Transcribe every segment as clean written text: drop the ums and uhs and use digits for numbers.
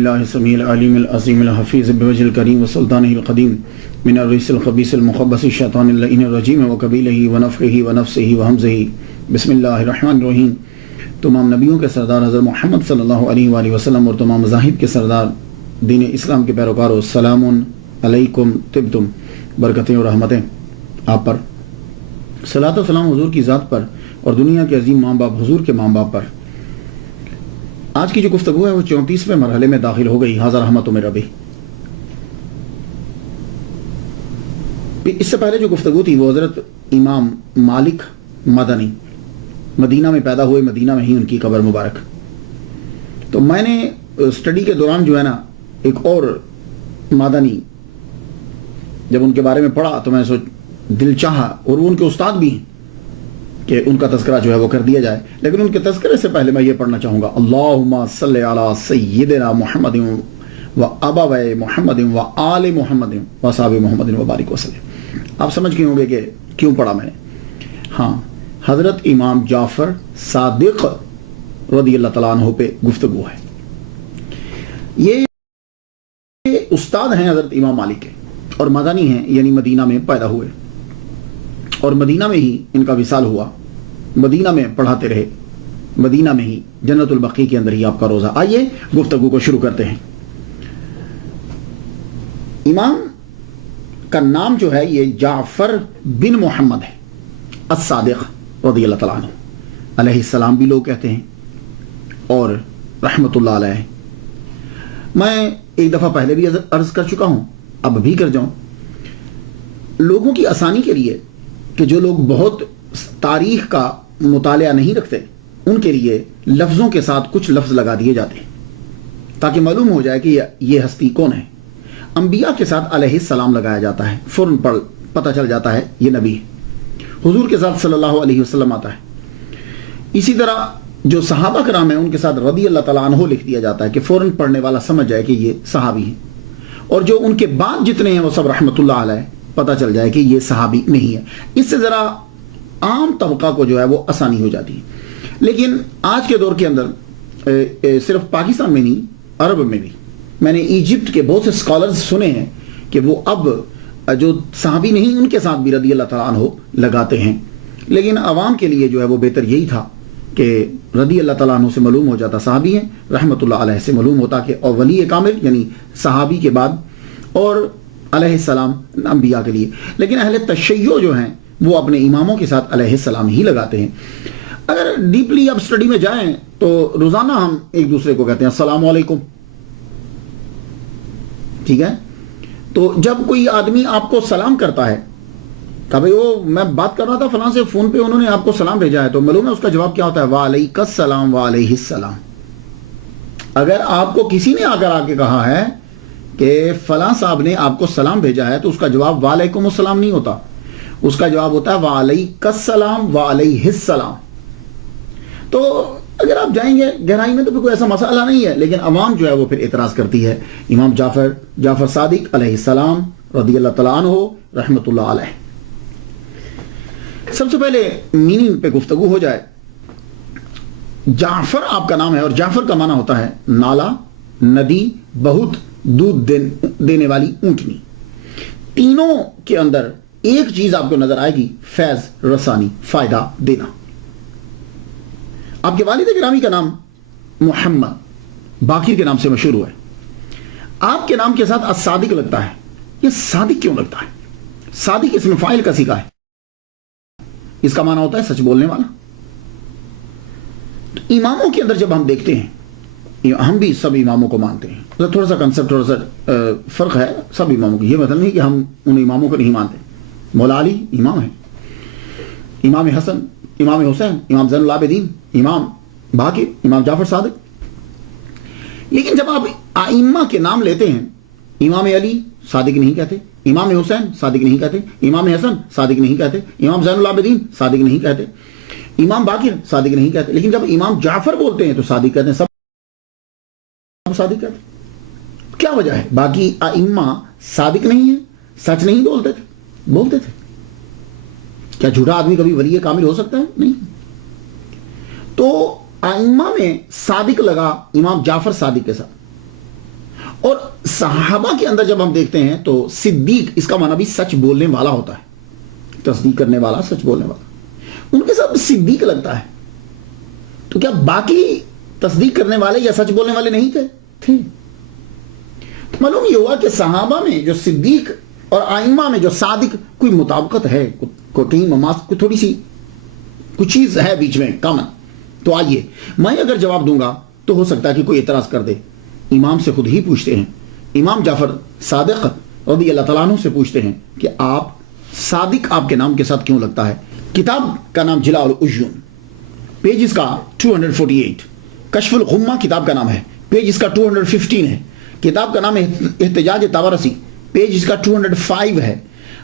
اللہ السمیع العلیم العظیم الحفیظ بوجہ الکریم وسلطانہ القدیم من الرجس الخبیث المخبث الشیطان اللعین الرجیم وقبیلہ ونفخہ ونفثہ وہمزہ بسم اللہ الرحمن الرحیم۔ تمام نبیوں کے سردار حضرت محمد صلی اللہ علیہ وآلہ وسلم اور تمام مذاہب کے سردار دین اسلام کے پیروکاروں، سلام علیکم طبتم، برکتیں اور رحمتیں آپ پر، صلاۃ و سلام حضور کی ذات پر اور دنیا کے عظیم ماں باپ حضور کے ماں باپ پر۔ آج کی جو گفتگو ہے وہ 34ویں مرحلے میں داخل ہو گئی، حاضر رحمت میں ربی۔ اس سے پہلے جو گفتگو تھی وہ حضرت امام مالک مدنی، مدینہ میں پیدا ہوئے، مدینہ میں ہی ان کی قبر مبارک۔ تو میں نے اسٹڈی کے دوران جو ہے نا ایک اور مدنی جب ان کے بارے میں پڑھا تو میں دل چاہا، اور وہ ان کے استاد بھی ہیں کہ ان کا تذکرہ جو ہے وہ کر دیا جائے، لیکن ان کے تذکرے سے پہلے میں یہ پڑھنا چاہوں گا، اللہم صلی علی سیدنا محمد و ابوی محمد و آل محمد و اصحاب محمد و بارک وسلم۔ آپ سمجھ گئے ہوں گے کہ کیوں پڑھا میں نے۔ ہاں، حضرت امام جعفر صادق رضی اللہ تعالیٰ عنہ پہ گفتگو ہے۔ یہ استاد ہیں حضرت امام مالک کے، اور مدنی ہیں، یعنی مدینہ میں پیدا ہوئے، اور مدینہ میں ہی ان کا وصال ہوا، مدینہ میں پڑھاتے رہے، مدینہ میں ہی جنت البقیع کے اندر ہی آپ کا روزہ۔ آئیے گفتگو کو شروع کرتے ہیں۔ امام کا نام جو ہے یہ جعفر بن محمد ہے الصادق رضی اللہ تعالیٰ عنہ، علیہ السلام بھی لوگ کہتے ہیں، اور رحمت اللہ علیہ۔ میں ایک دفعہ پہلے بھی عرض کر چکا ہوں، اب بھی کر جاؤں، لوگوں کی آسانی کے لیے کہ جو لوگ بہت تاریخ کا مطالعہ نہیں رکھتے ان کے لیے لفظوں کے ساتھ کچھ لفظ لگا دیے جاتے ہیں تاکہ معلوم ہو جائے کہ یہ ہستی کون ہے۔ انبیاء کے ساتھ علیہ السلام لگایا جاتا ہے، فوراً پتہ چل جاتا ہے یہ نبی ہے۔ حضور کے ساتھ صلی اللہ علیہ وسلم آتا ہے۔ اسی طرح جو صحابہ کرام ہیں ان کے ساتھ رضی اللہ تعالیٰ عنہ لکھ دیا جاتا ہے کہ فوراً پڑھنے والا سمجھ جائے کہ یہ صحابی ہیں، اور جو ان کے بعد جتنے ہیں وہ سب رحمت اللہ علیہ، پتہ چل جائے کہ یہ صحابی نہیں ہے۔ اس سے ذرا عام طبقہ کو جو ہے وہ آسانی ہو جاتی ہے۔ لیکن آج کے دور کے اندر صرف پاکستان میں نہیں، عرب میں بھی میں نے ایجپٹ کے بہت سے اسکالرز سنے ہیں کہ وہ اب جو صحابی نہیں ان کے ساتھ بھی رضی اللہ تعالیٰ عنہ لگاتے ہیں، لیکن عوام کے لیے جو ہے وہ بہتر یہی تھا کہ رضی اللہ تعالیٰ عنہ سے معلوم ہو جاتا صحابی ہیں، رحمت اللہ علیہ سے معلوم ہوتا کہ اور ولی کامل یعنی صحابی کے بعد، اور علیہ السلام انبیاء کے لیے۔ لیکن اہل تشیع جو ہیں وہ اپنے اماموں کے ساتھ علیہ السلام ہی لگاتے ہیں۔ اگر ڈیپلی اب اسٹڈی میں جائیں تو روزانہ ہم ایک دوسرے کو کہتے ہیں السلام علیکم، ٹھیک ہے؟ تو جب کوئی آدمی آپ کو سلام کرتا ہے کہ بھئی وہ میں بات کر رہا تھا فلاں سے فون پہ، انہوں نے آپ کو سلام بھیجا ہے، تو معلوم ہے اس کا جواب کیا ہوتا ہے؟ وعلیک السلام وعلیہ السلام۔ اگر آپ کو کسی نے آ کے کہا ہے کہ فلاں صاحب نے آپ کو سلام بھیجا ہے تو اس کا جواب وعلیکم السلام نہیں ہوتا، اس کا جواب ہوتا ہے وعلیک السلام وعلیہ السلام۔ تو اگر آپ جائیں گے گہرائی میں تو پھر کوئی ایسا مسئلہ نہیں ہے، لیکن عوام جو ہے وہ پھر اعتراض کرتی ہے۔ امام جعفر صادق علیہ السلام رضی اللہ تعالیٰ عنہ رحمت اللہ علیہ۔ سب سے پہلے میننگ پہ گفتگو ہو جائے۔ جعفر آپ کا نام ہے، اور جعفر کا معنی ہوتا ہے نالا، ندی، بہت دودھ دینے والی اونٹنی۔ تینوں کے اندر ایک چیز آپ کو نظر آئے گی، فیض رسانی، فائدہ دینا۔ آپ کے والد گرامی کا نام محمد باقر کے نام سے مشہور ہوا ہے، آپ کے نام کے ساتھ الصادق لگتا ہے۔ یہ صادق کیوں لگتا ہے؟ صادق اسم فاعل کا سیکھا ہے، اس کا معنی ہوتا ہے سچ بولنے والا۔ تو اماموں کے اندر جب ہم دیکھتے ہیں، ہم بھی سب اماموں کو مانتے ہیں، تھوڑا سا کنسپٹ تھوڑا سا فرق ہے سب اماموں کی۔ یہ مطلب نہیں کہ ہم ان اماموں کو نہیں مانتے۔ مولا علی امام ہے، امام حسن، امام حسین، امام زین العابدین، امام باقر، امام جعفر صادق۔ لیکن جب آپ ائمہ کے نام لیتے ہیں، امام علی صادق نہیں کہتے، امام حسین صادق نہیں کہتے، امام حسن صادق نہیں کہتے، امام زین العابدین صادق نہیں کہتے، امام باقر صادق نہیں کہتے، لیکن جب امام جعفر بولتے ہیں تو صادق کہتے ہیں، سب صادق کہتے ہیں۔ کیا وجہ ہے؟ باقی ائمہ صادق نہیں ہیں، سچ نہیں بولتے تھے۔ کیا جھوٹا آدمی کبھی ولی کامل ہو سکتا ہے؟ نہیں۔ تو ائمہ میں صادق لگا امام جعفر صادق کے ساتھ، اور صحابہ کے اندر جب ہم دیکھتے ہیں تو صدیق اس کا معنی بھی سچ بولنے والا ہوتا ہے، تصدیق کرنے والا، سچ بولنے والا، ان کے ساتھ صدیق لگتا ہے. تو کیا باقی تصدیق کرنے والے یا سچ بولنے والے نہیں تھے؟ معلوم یہ ہوا کہ صحابہ میں جو صدیق اور ائمہ میں جو صادق کوئی مطابقت ہے، کہیں کوئی تھوڑی سی کچھ چیز ہے بیچ میں کامن. تو آئیے میں اگر جواب دوں گا تو ہو سکتا ہے کہ کوئی اعتراض کر دے. امام سے خود ہی پوچھتے ہیں، امام جعفر صادق رضی اللہ تعالیٰ عنہ سے پوچھتے ہیں کہ آپ صادق آپ کے نام کے ساتھ کیوں لگتا ہے؟ کتاب کا نام جلاء العیون، پیج اس کا 248. کشف الغمہ کتاب کا نام ہے، پیج اس کا 215 ہے. کتاب کا نام ہے احتجاج طبرسی، پیج اس کا 205 ہے.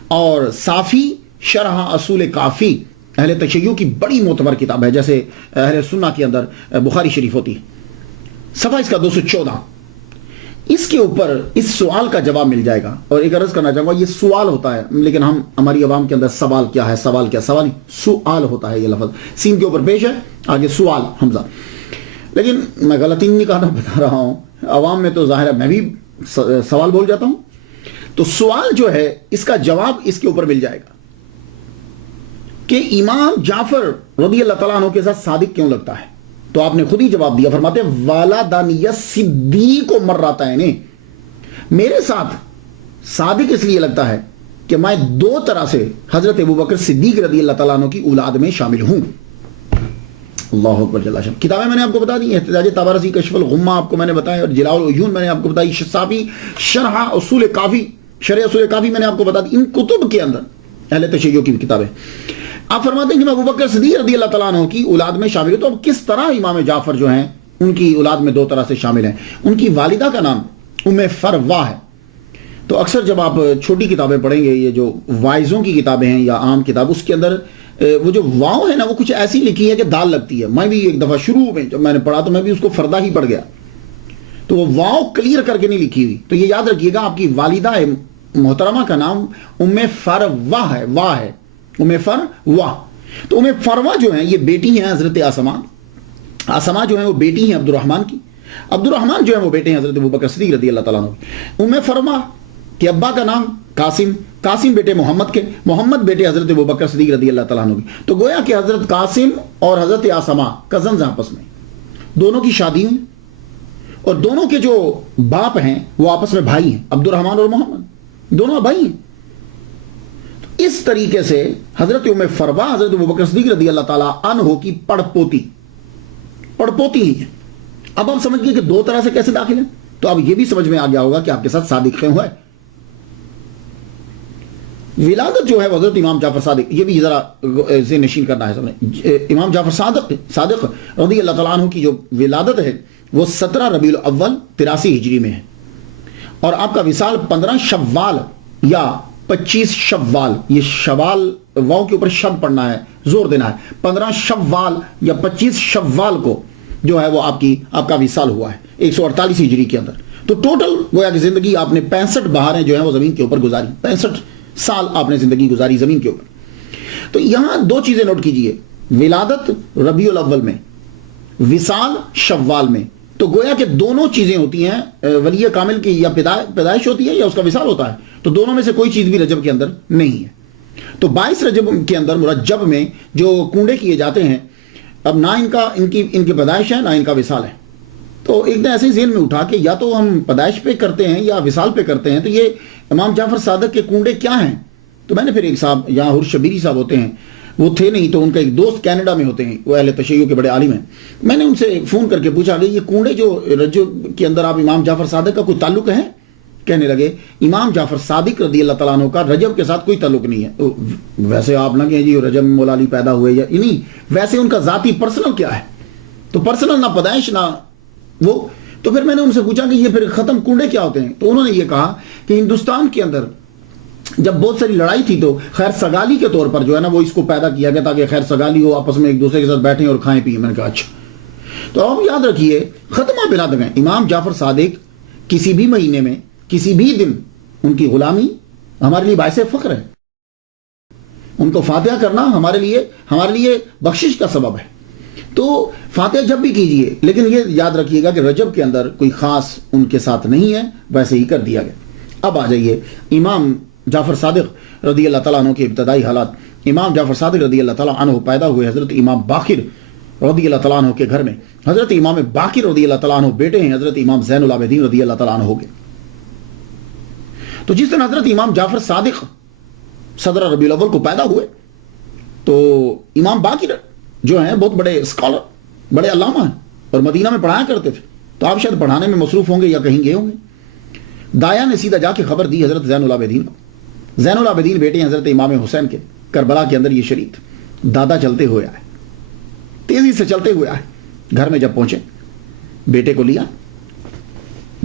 اور صافی شرح اصول کافی اہل تشیع کی بڑی معتبر کتاب ہے، جیسے اہل سنہ کے اندر بخاری شریف ہوتی ہے. صفحہ اس کا 214. اس کے اوپر اس سوال کا جواب مل جائے گا. اور ایک عرض کرنا چاہوں گا، یہ سوال ہوتا ہے، لیکن ہماری عوام کے اندر سوال کیا ہے، سوال کیا، سوال سوال ہوتا ہے. یہ لفظ سین کے اوپر پیش ہے، آگے سوال حمزہ. لیکن میں غلطی نہیں کہا، بتا رہا ہوں، عوام میں تو ظاہر ہے میں بھی سوال بول جاتا ہوں. تو سوال جو ہے اس کا جواب اس کے اوپر مل جائے گا کہ امام جعفر رضی اللہ تعالیٰ عنہ کے ساتھ صادق کیوں لگتا ہے. تو آپ نے خود ہی جواب دیا، فرماتے ہیں والدانی صدیق مرتين، میرے ساتھ صادق اس لیے لگتا ہے کہ میں دو طرح سے حضرت ابوبکر صدیق رضی اللہ تعالیٰ عنہ کی اولاد میں شامل ہوں. اللہ اکبر جل شانہ. کتابیں میں نے آپ کو بتا دی، احتجاج طبرسی، کشف الغمہ آپ کو میں نے بتایا، اور جلاء العیون میں نے آپ کو بتائی، صافی شرح اصول کافی، شرح اصول کافی میں نے آپ کو بتا دی. ان کتب کے اندر اہل تشیع کی کتابیں آپ فرماتے ہیں کہ میں ابوبکر صدیق رضی اللہ تعالیٰ عنہ کی اولاد میں شامل ہوں. تو اب کس طرح امام جعفر جو ہیں ان کی اولاد میں دو طرح سے شامل ہیں. ان کی والدہ کا نام ام فروہ ہے. تو اکثر جب آپ چھوٹی کتابیں پڑھیں گے، یہ جو وائزوں کی کتابیں ہیں یا عام کتاب، اس کے اندر وہ جو واؤ ہے نا، وہ کچھ ایسی لکھی ہے کہ دال لگتی ہے. میں بھی ایک دفعہ شروع میں جب میں نے پڑھا تو میں بھی اس کو فردہ ہی پڑھ گیا، تو وہ واؤ کلیئر کر کے نہیں لکھی ہوئی. تو یہ یاد رکھیے گا، آپ کی والدہ محترمہ کا نام ام فروہ ہے، واہ ہے ام فروہ. تو ام فروہ جو ہیں یہ بیٹی ہیں حضرت آسما جو ہیں وہ بیٹی ہیں عبد الرحمن کی. عبد الرحمن جو ہیں وہ بیٹے ہیں حضرت ابوبکر صدیق رضی اللہ تعالیٰ عنہ. ام فروہ کے ابا کا نام قاسم بیٹے محمد کے، محمد بیٹے حضرت ابوبکر صدیق رضی اللہ تعالیٰ عنہ کی. تو گویا کہ حضرت قاسم اور حضرت آسما کزنز آپس میں، دونوں کی شادی ہوئی، اور دونوں کے جو باپ ہیں وہ آپس میں بھائی ہیں، عبد الرحمن اور محمد دونوں بھائی ہیں. اس طریقے سے حضرت ام فروہ حضرت ابوبکر صدیق رضی اللہ تعالیٰ عنہ کی پڑپوتی ہی ہے. اب آپ سمجھ گئے کہ دو طرح سے کیسے داخل ہیں. تو اب یہ بھی سمجھ میں آ گیا ہوگا کہ آپ کے ساتھ صادق کیوں ہے. ولادت جو ہے حضرت امام جعفر صادق، یہ بھی ذرا ذہن نشین کرنا ہے سب نے. امام جعفر صادق رضی اللہ تعالیٰ عنہ کی جو ولادت ہے وہ 17 ربیع الاول 83 ہجری میں ہے، اور آپ کا وصال 15 شوال یا 25 شوال، یہ شوال واؤ کے اوپر شد پڑھنا ہے، زور دینا ہے، 15 شوال یا 25 شوال کو جو ہے وہ آپ کا وصال ہوا ہے 148 ہجری کے اندر. تو ٹوٹل گویا کہ زندگی آپ نے 65 بہاریں جو ہیں وہ زمین کے اوپر گزاری، 65 سال آپ نے زندگی گزاری زمین کے اوپر. تو یہاں دو چیزیں نوٹ کیجئے، ولادت ربیع الاول میں، وصال شوال میں. تو گویا کہ دونوں چیزیں ہوتی ہیں، ولی کامل کی یا پیدائش ہوتی ہے یا اس کا وصال ہوتا ہے. تو دونوں میں سے کوئی چیز بھی رجب کے اندر نہیں ہے. تو 22 رجب کے اندر مرجب میں جو کنڈے کیے جاتے ہیں، اب نہ ان کی پیدائش ہے نہ ان کا وصال ہے. تو ایک دن ایسے ہی ذہن میں اٹھا کہ یا تو ہم پیدائش پہ کرتے ہیں یا وصال پہ کرتے ہیں، تو یہ امام جعفر صادق کے کنڈے کیا ہیں. تو میں نے پھر ایک صاحب یہاں حر شبیری صاحب ہوتے ہیں، وہ تھے نہیں، تو ان کا ایک دوست کینیڈا میں ہوتے ہیں، وہ اہل تشیع کے بڑے عالم ہیں. میں نے ان سے فون کر کے پوچھا کہ یہ کنڈے جو رجب کے اندر آپ امام جعفر صادق کا کوئی تعلق ہے؟ کہنے لگے امام جعفر صادق رضی اللہ تعالیٰ عنہ کا رجب کے ساتھ کوئی تعلق نہیں ہے. ویسے آپ نہ کہیں جی رجب مولا علی پیدا ہوئے یا نہیں، ویسے ان کا ذاتی پرسنل کیا ہے. تو پرسنل نہ پیدائش نہ وہ. تو پھر میں نے ان سے پوچھا کہ یہ پھر ختم کنڈے کیا ہوتے ہیں. تو انہوں نے یہ کہا کہ ہندوستان کے اندر جب بہت ساری لڑائی تھی تو خیر سگالی کے طور پر جو ہے نا وہ اس کو پیدا کیا گیا تاکہ خیر سگالی ہو، آپس میں ایک دوسرے کے ساتھ بیٹھیں اور کھائیں پیئیں. میں نے کہا اچھا. تو آپ یاد رکھیے ختمہ بلا دیں امام جعفر صادق کسی بھی مہینے میں کسی بھی دن ان کی غلامی ہمارے لیے باعث فخر ہے. ان کو فاتحہ کرنا ہمارے لیے بخشش کا سبب ہے. تو فاتحہ جب بھی کیجئے، لیکن یہ یاد رکھیے گا کہ رجب کے اندر کوئی خاص ان کے ساتھ نہیں ہے، ویسے ہی کر دیا گیا۔ اب آ جائیے امام جعفر صادق رضی اللہ تعالیٰ عنہ کے ابتدائی حالات۔ امام جعفر صادق رضی اللہ تعالیٰ عنہ پیدا ہوئے حضرت امام باقر رضی اللہ تعالیٰ عنہ کے گھر میں۔ حضرت امام باقر رضی اللہ تعالیٰ عنہ بیٹے ہیں حضرت امام زین العابدین رضی اللہ تعالیٰ عنہ کے۔ تو جس دن حضرت امام جعفر صادق صدر ربیع الاول کو پیدا ہوئے تو امام باقر جو ہیں بہت بڑے اسکالر، بڑے علامہ ہیں اور مدینہ میں پڑھایا کرتے تھے، تو آپ شاید پڑھانے میں مصروف ہوں گے یا کہیں گئے ہوں گے۔ دایا نے سیدھا جا کے خبر دی حضرت زین العابدین کو۔ زین العابدین بیٹے ہیں حضرت امام حسین کے، کربلا کے اندر یہ شریک تھے۔ دادا چلتے ہوئے آئے، تیزی سے چلتے ہوئے آئے، گھر میں جب پہنچے بیٹے کو لیا۔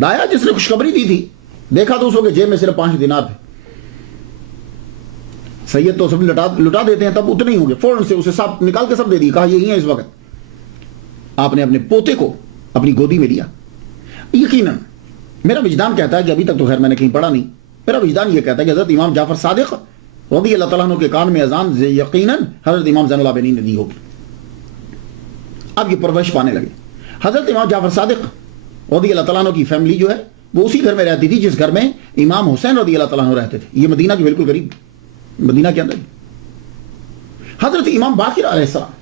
دایا جس نے خوشخبری دی تھی دیکھا تو اس کے جیب میں صرف 5 دینار تھے۔ سید تو سب لٹا دیتے ہیں، تب اتنے ہی ہوں گے، فوراً سے اسے سب نکال کے سب دے دی، کہا یہی ہے اس وقت۔ آپ نے اپنے پوتے کو اپنی گودی میں لیا۔ یقیناً میرا وجدان کہتا ہے کہ ابھی تک تو خیر میں نے کہیں پڑھا نہیں، میرا وجدان یہ کہتا ہے کہ حضرت امام جعفر صادق رضی اللہ تعالیٰ عنہ کے کان میں اذان یقیناً حضرت امام زین العابدین نے دی ہوگی۔ اب یہ پرورش پانے لگے۔ حضرت امام جعفر صادق رضی اللہ تعالیٰ عنہ کی فیملی جو ہے وہ اسی گھر میں رہتی تھی جس گھر میں امام حسین رضی اللہ تعالیٰ عنہ رہتے تھے۔ یہ مدینہ کے بالکل قریب، مدینہ کے اندر۔ حضرت امام باقر علیہ السلام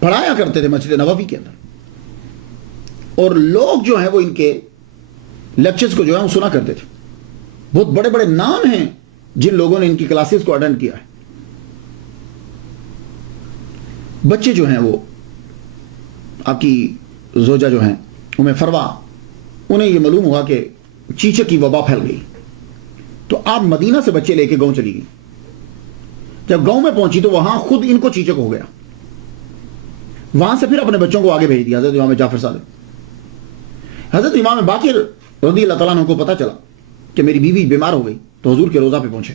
پڑھایا کرتے تھے مسجد نبوی کے اندر، اور لوگ جو ہیں وہ ان کے لیکچرز کو جو ہے وہ سنا کرتے تھے۔ بہت بڑے بڑے نام ہیں جن لوگوں نے ان کی کلاسز کو اٹینڈ کیا ہے۔ بچے جو ہیں وہ آپ کی زوجہ جو ہیں ام فروا، انہیں یہ معلوم ہوا کہ چیچک کی وبا پھیل گئی، تو آپ مدینہ سے بچے لے کے گاؤں چلی گئی۔ جب گاؤں میں پہنچی تو وہاں خود ان کو چیچک ہو گیا، وہاں سے پھر اپنے بچوں کو آگے بھیج دیا حضرت امام جعفر صادق۔ حضرت امام باقر رضی اللہ تعالیٰ عنہ کو پتہ چلا کہ میری بیوی بیمار ہو گئی، تو حضور کے روضہ پہ پہنچے،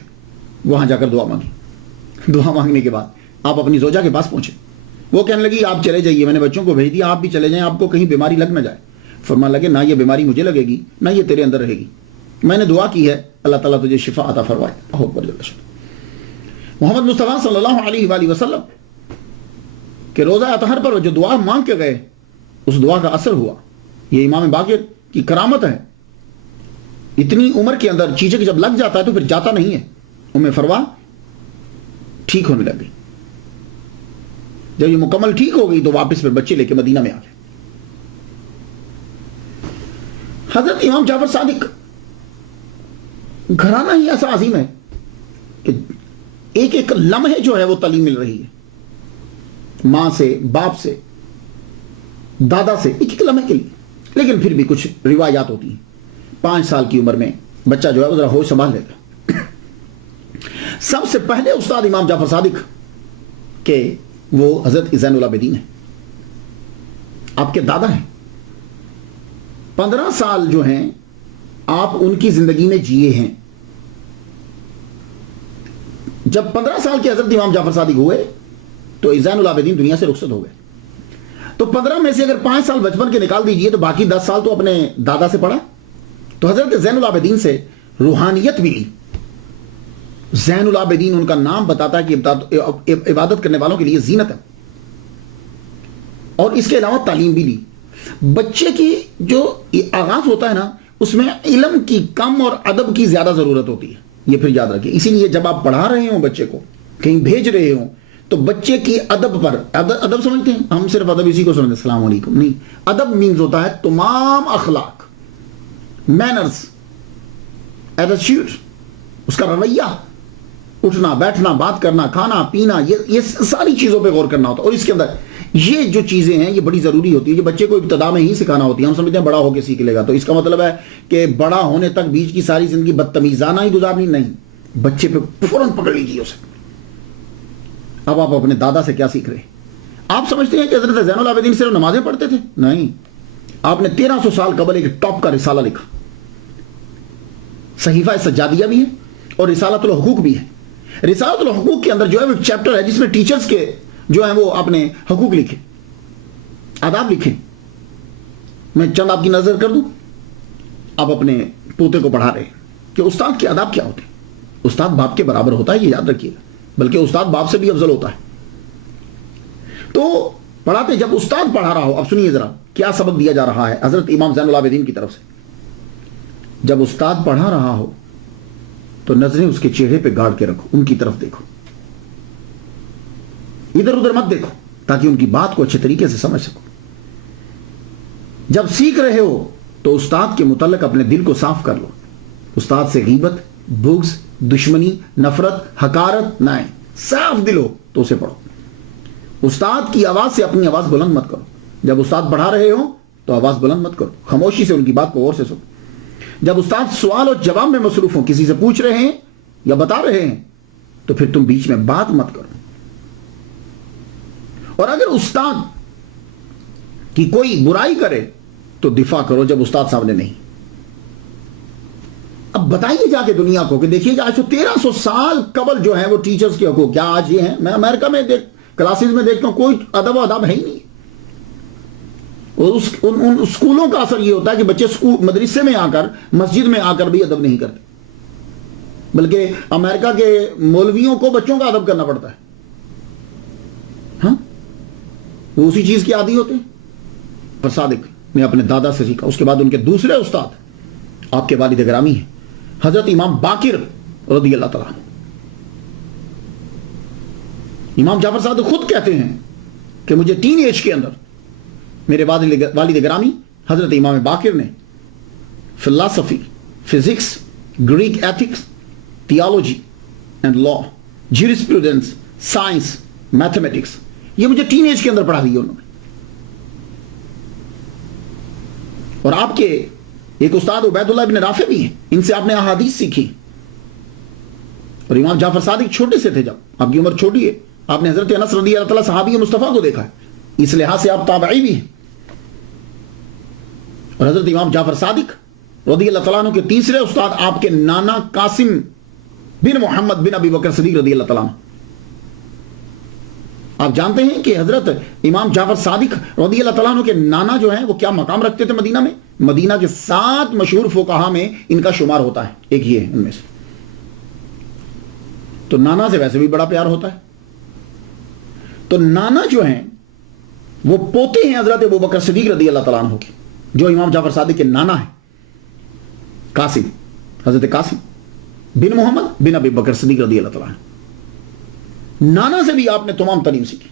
وہاں جا کر دعا مانگی۔ دعا مانگنے کے بعد آپ اپنی زوجہ کے پاس پہنچے، وہ کہنے لگی آپ چلے جائیے، میں نے بچوں کو بھیج دیا، آپ بھی چلے جائیں، آپ کو کہیں بیماری لگ نہ جائے۔ فرمانے لگے نہ یہ بیماری مجھے لگے گی نہ یہ تیرے اندر رہے گی، میں نے دعا کی ہے اللہ تعالیٰ تجھے شفا عطا فرمائے۔ اللہ اکبر جل شانہ۔ محمد مصطفیٰ صلی اللہ علیہ وآلہ وسلم کہ روزہ اطہر پر جو دعا مانگ کے گئے اس دعا کا اثر ہوا۔ یہ امام باقر کی کرامت ہے، اتنی عمر کے اندر چیچک جب لگ جاتا ہے تو پھر جاتا نہیں ہے۔ ام فروا ٹھیک ہونے لگ گئی، جب یہ مکمل ٹھیک ہو گئی تو واپس پھر بچے لے کے مدینہ میں آ گئے۔ حضرت امام جعفر صادق گھرانہ ہی ایسا عظیم ہے کہ ایک ایک لمحے جو ہے وہ تعلیم مل رہی ہے، ماں سے، باپ سے، دادا سے، ایک ایک لمحے کے لیے۔ لیکن پھر بھی کچھ روایات ہوتی ہیں، 5 سال کی عمر میں بچہ جو ہے وہ ذرا ہوش سنبھال لیتا۔ سب سے پہلے استاد امام جعفر صادق کے وہ حضرت زین العابدین ہیں، آپ کے دادا ہیں۔ 15 سال جو ہیں آپ ان کی زندگی میں جیے ہیں۔ جب 15 سال کے حضرت امام جعفر صادق ہوئے تو زین العابدین دنیا سے رخصت ہو گئے۔ تو 15 میں سے اگر 5 سال بچپن کے نکال دیجئے تو باقی 10 سال تو اپنے دادا سے پڑھا۔ تو حضرت زین العابدین سے روحانیت ملی۔ زین العابدین ان کا نام بتاتا ہے کہ عبادت کرنے والوں کے لیے زینت ہے، اور اس کے علاوہ تعلیم بھی لی۔ بچے کی جو آغاز ہوتا ہے نا اس میں علم کی کم اور ادب کی زیادہ ضرورت ہوتی ہے، یہ پھر یاد رکھیں۔ اسی لیے جب آپ پڑھا رہے ہوں بچے کو، کہیں بھیج رہے ہوں، تو بچے کی ادب پر، ادب سمجھتے ہیں ہم صرف ادب اسی کو سمجھتے ہیں السلام علیکم، نہیں، ادب مینز ہوتا ہے تمام اخلاق، مینرز، ایٹیٹیوڈ، اس کا رویہ، اٹھنا بیٹھنا، بات کرنا، کھانا پینا، یہ ساری چیزوں پہ غور کرنا ہوتا ہے۔ اور اس کے اندر یہ جو چیزیں ہیں یہ بڑی ضروری ہوتی ہے، یہ بچے کو ابتدا میں ہی سکھانا ہوتی ہے۔ ہم سمجھتے ہیں بڑا ہو کے سیکھ لے گا، تو اس کا مطلب ہے کہ بڑا ہونے تک بیچ کی ساری زندگی بدتمیزانہ ہی گزارنی، نہیں، بچے پہ فوراً پکڑ لیجیے اسے۔ اب آپ اپنے دادا سے کیا سیکھ رہے ہیں؟ آپ سمجھتے ہیں کہ حضرت زین العابدین صرف نمازیں پڑھتے تھے؟ نہیں، آپ نے 1300 سال قبل ایک ٹاپ کا رسالہ لکھا، صحیفہ سجادیہ بھی ہے اور رسالۃ الحقوق بھی ہے۔ رسالۃ الحقوق کے اندر جو ہے وہ چیپٹر ہے جس میں ٹیچرز کے جو ہیں وہ آپ نے حقوق لکھے، آداب لکھے۔ میں چند آپ کی نظر کر دوں، آپ اپنے پوتے کو پڑھا رہے ہیں کہ استاد کے آداب کیا ہوتے ہیں۔ استاد باپ کے برابر ہوتا ہے، یہ یاد رکھیے گا، بلکہ استاد باپ سے بھی افضل ہوتا ہے۔ تو پڑھاتے جب استاد پڑھا رہا ہو. اب سنیے ذرا کیا سبق دیا جا رہا ہے حضرت امام زین العابدین کی طرف سے. جب استاد پڑھا رہا ہو تو نظریں اس کے چہرے پہ گاڑ کے رکھو, ان کی طرف دیکھو, ادھر ادھر مت دیکھو, تاکہ ان کی بات کو اچھے طریقے سے سمجھ سکو. جب سیکھ رہے ہو تو استاد کے متعلق اپنے دل کو صاف کر لو. استاد سے غیبت, بغض, دشمنی, نفرت, حقارت نہ آئے. صاف دل ہو تو اسے پڑھو. استاد کی آواز سے اپنی آواز بلند مت کرو. جب استاد پڑھا رہے ہو تو آواز بلند مت کرو, خاموشی سے ان کی بات کو غور سے سنو. جب استاد سوال اور جواب میں مصروف ہوں, کسی سے پوچھ رہے ہیں یا بتا رہے ہیں, تو پھر تم بیچ میں بات مت کرو. اور اگر استاد کی کوئی برائی کرے تو دفاع کرو جب استاد سامنے نہیں. اب بتائیے جا کے دنیا کو کہ دیکھیے آج 1300 سال قبل جو ہیں وہ ٹیچرز کے حقوق کیا آج یہ ہیں. میں امریکہ میں کلاسز میں دیکھتا ہوں کوئی ادب و ادب ہے ہی نہیں. اور ان اسکولوں کا اثر یہ ہوتا ہے کہ بچے مدرسے میں آ کر, مسجد میں آ کر بھی ادب نہیں کرتے, بلکہ امریکہ کے مولویوں کو بچوں کا ادب کرنا پڑتا ہے. ہاں, وہ اسی چیز کے عادی ہوتے ہیں. اور صادق نے اپنے دادا سے سیکھا. اس کے بعد ان کے دوسرے استاد آپ کے والد گرامی ہیں حضرت امام باقر رضی اللہ تعالیٰ عنہ. امام جعفر صادق خود کہتے ہیں کہ مجھے ٹین ایج کے اندر میرے والد گرامی حضرت امام باقر نے فلسفی, physics, Greek ethics, theology and law, jurisprudence, science, mathematics, یہ مجھے ٹین ایج کے اندر پڑھا دی انہوں نے. اور آپ کے ایک استاد عبید اللہ بن رافع بھی ہیں, ان سے آپ نے احادیث سیکھی. اور امام جعفر صادق چھوٹے سے تھے, جب آپ کی عمر چھوٹی ہے, آپ نے حضرت انس رضی اللہ تعالیٰ صحابی مصطفیٰ کو دیکھا ہے, اس لحاظ سے آپ تابعی بھی ہیں. اور حضرت امام جعفر صادق رضی اللہ تعالیٰ عنہ کے تیسرے استاد آپ کے نانا قاسم بن محمد بن ابی بکر صدیق رضی اللہ تعالیٰ عنہ. آپ جانتے ہیں کہ حضرت امام جعفر صادق رضی اللہ تعالیٰ عنہ کے نانا جو ہیں وہ کیا مقام رکھتے تھے مدینہ میں. مدینہ کے 7 مشہور فقہا میں ان کا شمار ہوتا ہے, ایک یہ ہے ان میں سے. تو نانا سے ویسے بھی بڑا پیار ہوتا ہے. تو نانا جو ہیں وہ پوتے ہیں حضرت ابو بکر صدیق رضی اللہ تعالیٰ عنہ کے, جو امام جعفر صادق کے نانا ہیں قاسم, حضرت قاسم بن محمد بن ابی بکر صدیق رضی اللہ تعالیٰ عنہ. نانا سے بھی آپ نے تمام تعلیم سیکھی,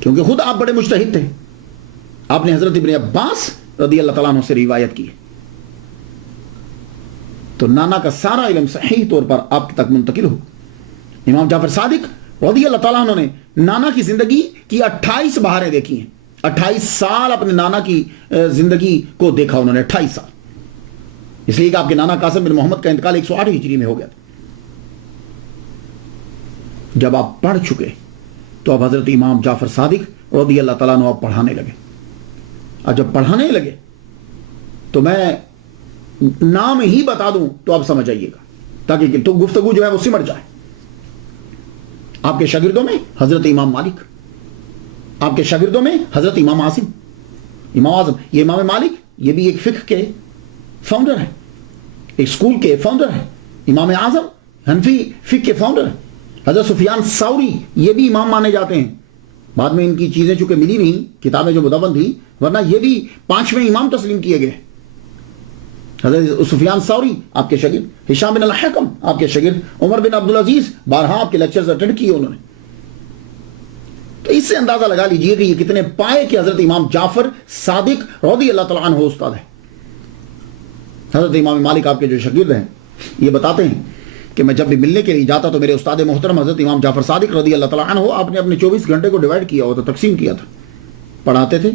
کیونکہ خود آپ بڑے مجتہد تھے. آپ نے حضرت ابن عباس رضی اللہ تعالیٰ عنہ سے روایت کی. تو نانا کا سارا علم صحیح طور پر آپ تک منتقل ہو. امام جعفر صادق رضی اللہ تعالیٰ عنہ نے نانا کی زندگی کی 28 بہاریں دیکھی ہیں. 28 سال اپنے نانا کی زندگی کو دیکھا انہوں نے, 28 سال. اس لیے کہ آپ کے نانا قاسم بن محمد کا انتقال 108 ہجری میں ہو گیا تھا. جب آپ پڑھ چکے تو اب حضرت امام جعفر صادق رضی اللہ تعالیٰ عنہ آپ پڑھانے لگے. اور جب پڑھانے لگے تو میں نام ہی بتا دوں تو آپ سمجھ آئیے گا, تاکہ تو گفتگو جو ہے وہ سمٹ جائے. آپ کے شاگردوں میں حضرت امام مالک, آپ کے شاگردوں میں حضرت امام عاصم, امام اعظم. یہ امام مالک یہ بھی ایک فقہ کے فاؤنڈر ہیں, ایک سکول کے فاؤنڈر ہیں. امام اعظم حنفی فقہ کے فاؤنڈر ہیں. حضرت سفیان ثوری یہ بھی امام مانے جاتے ہیں. بعد میں ان کی چیزیں چونکہ ملی نہیں, کتابیں جو مدون تھی, ورنہ یہ بھی 5ویں امام تسلیم کیے گئے. حضرت سفیان ثوری آپ کے شاگرد, ہشام بن الحکم آپ کے شاگرد, عمر بن عبدالعزیز بارہا آپ کے لیکچرز اٹینڈ کیے انہوں نے. تو اس سے اندازہ لگا لیجئے کہ یہ کتنے پائے کہ حضرت امام جعفر صادق رضی اللہ تعالیٰ عنہ استاد ہے. حضرت امام مالک آپ کے جو شاگرد ہیں یہ بتاتے ہیں کہ میں جب بھی ملنے کے لیے جاتا تو میرے استاد محترم حضرت امام جعفر صادق رضی اللہ تعالیٰ عنہ آپ نے اپنے 24 گھنٹے کو ڈیوائیڈ کیا ہوتا, تقسیم کیا تھا. پڑھاتے تھے,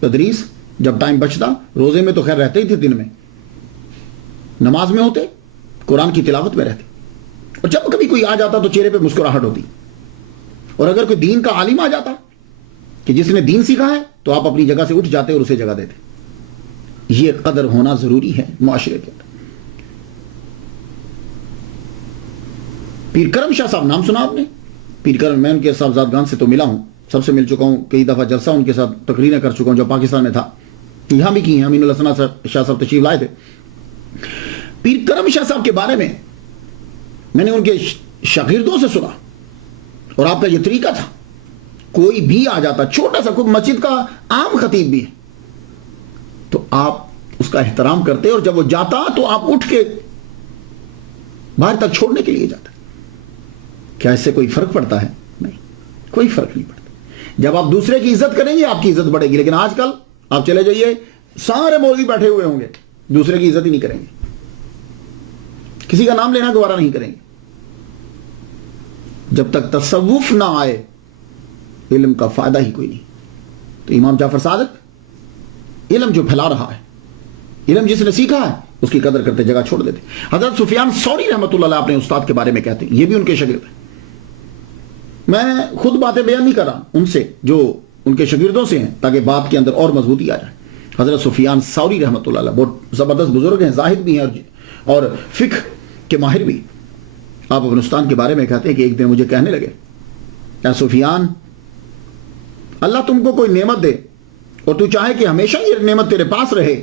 تدریس, جب ٹائم بچتا روزے میں تو خیر رہتے ہی تھے, دن میں نماز میں ہوتے, قرآن کی تلاوت میں رہتے. اور جب کبھی کوئی آ جاتا تو چہرے پہ مسکراہٹ ہوتی. اور اگر کوئی دین کا عالم آ جاتا کہ جس نے دین سیکھا ہے تو آپ اپنی جگہ سے اٹھ جاتے اور اسے جگہ دیتے. یہ قدر ہونا ضروری ہے معاشرے کے اندر. پیر کرم شاہ صاحب نام سنا آپ نے؟ پیر کرم, میں ان کے صاحبزادگان سے تو ملا ہوں, سب سے مل چکا ہوں, کئی دفعہ جلسہ ان کے ساتھ تقریریں کر چکا ہوں جو پاکستان میں تھا, یہاں بھی کی ہیں. امین الحسن شاہ صاحب تشریف لائے تھے. پیر کرم شاہ صاحب کے بارے میں نے ان کے شاگردوں سے سنا, اور آپ کا یہ طریقہ تھا کوئی بھی آ جاتا, چھوٹا سا, کوئی مسجد کا عام خطیب بھی ہے, تو آپ اس کا احترام کرتے, اور جب وہ جاتا تو آپ اٹھ کے باہر تک چھوڑنے کے لیے جاتے. کیا اس سے کوئی فرق پڑتا ہے؟ نہیں, کوئی فرق نہیں پڑتا. جب آپ دوسرے کی عزت کریں گے آپ کی عزت بڑھے گی. لیکن آج کل آپ چلے جائیے, سارے مولوی بیٹھے ہوئے ہوں گے, دوسرے کی عزت ہی نہیں کریں گے, کسی کا نام لینا گوارا نہیں کریں گے. جب تک تصوف نہ آئے علم کا فائدہ ہی کوئی نہیں. تو امام جعفر صادق علم جو پھیلا رہا ہے, علم جس نے سیکھا ہے اس کی قدر کرتے جگہ چھوڑ دیتے. حضرت سفیان ثوری رحمۃ اللہ علیہ اپنے استاد کے بارے میں کہتے ہیں, یہ بھی ان کے شاگرد ہیں. میں خود باتیں بیان نہیں کر رہا, ان سے جو ان کے شاگردوں سے ہیں, تاکہ بات کے اندر اور مضبوطی آ جائے. حضرت سفیان ثوری رحمۃ اللہ علیہ بہت زبردست بزرگ ہیں, زاہد بھی ہیں اور فقہ کے ماہر بھی. آپ اپنے استاد کے بارے میں کہتے ہیں کہ ایک دن مجھے کہنے لگے, اے سفیان, اللہ تم کو کوئی نعمت دے اور تو چاہے کہ ہمیشہ یہ نعمت تیرے پاس رہے,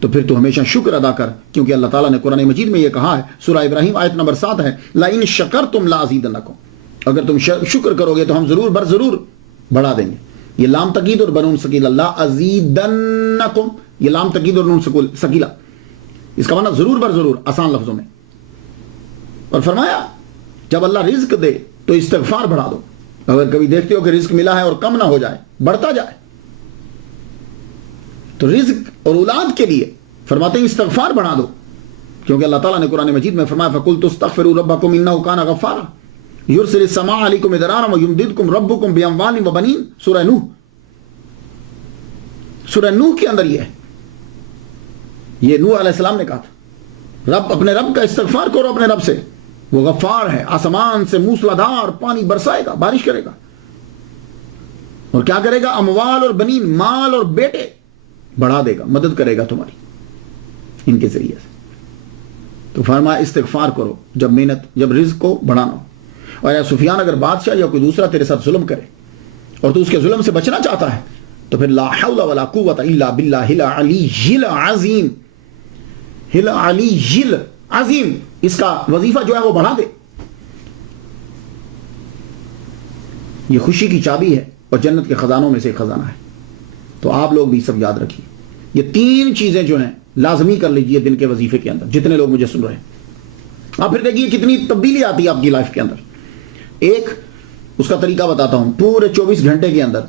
تو پھر تو ہمیشہ شکر ادا کر, کیونکہ اللہ تعالیٰ نے قرآن مجید میں یہ کہا ہے, سورہ ابراہیم آیت نمبر 7 ہے, لَإِن شَكَرْتُمْ لَأَزِيدَنَّكُمْ, اگر تم شکر کرو گے تو ہم ضرور بر ضرور بڑھا دیں گے. یہ لام تقید اور بنون سکیلا, لَأَزِيدَنَّكُمْ, یہ لام تقید اور نون سکیلا, اس کا معنی ضرور بر ضرور, آسان لفظوں میں. اور فرمایا جب اللہ رزق دے تو استغفار بڑھا دو. اگر کبھی دیکھتے ہو کہ رزق ملا ہے اور کم نہ ہو جائے, بڑھتا جائے, تو رزق اور اولاد کے لیے فرماتے ہیں استغفار بڑھا دو, کیونکہ اللہ تعالیٰ نے قرآن مجید میں فرمایا فَقُلْتُ اسْتَغْفِرُوا رَبَّكُمْ إِنَّهُ كَانَ غَفَّارًا يُرْسِلِ السَّمَاءَ عَلَيْكُمْ مِدْرَارًا وَيُمْدِدْكُمْ رَبُّكُمْ بِأَمْوَالٍ وَبَنِينَ. سورہ نوح کے اندر یہ نوح علیہ السلام نے کہا تھا, رب اپنے رب کا استغفار کرو اپنے رب سے, وہ غفار ہے, آسمان سے موسلادھار پانی برسائے گا, بارش کرے گا, اور کیا کرے گا, اموال اور بنین, مال اور بیٹے بڑھا دے گا, مدد کرے گا تمہاری ان کے ذریعے سے. تو فرمایا استغفار کرو جب محنت, جب رزق کو بڑھانا ہو. اور یا سفیان, اگر بادشاہ یا کوئی دوسرا تیرے ساتھ ظلم کرے اور تو اس کے ظلم سے بچنا چاہتا ہے, تو پھر لا حول ولا قوت الا باللہ العلی العظیم, العلی العظیم, اس کا وظیفہ جو ہے وہ بڑھا دے. یہ خوشی کی چابی ہے اور جنت کے خزانوں میں سے ایک خزانہ ہے. تو آپ لوگ بھی سب یاد رکھیے, یہ 3 چیزیں جو ہیں لازمی کر لیجئے دن کے وظیفے کے اندر, جتنے لوگ مجھے سن رہے ہیں. آپ پھر دیکھیے کتنی تبدیلی آتی ہے آپ کی لائف کے اندر. ایک اس کا طریقہ بتاتا ہوں, پورے 24 گھنٹے کے اندر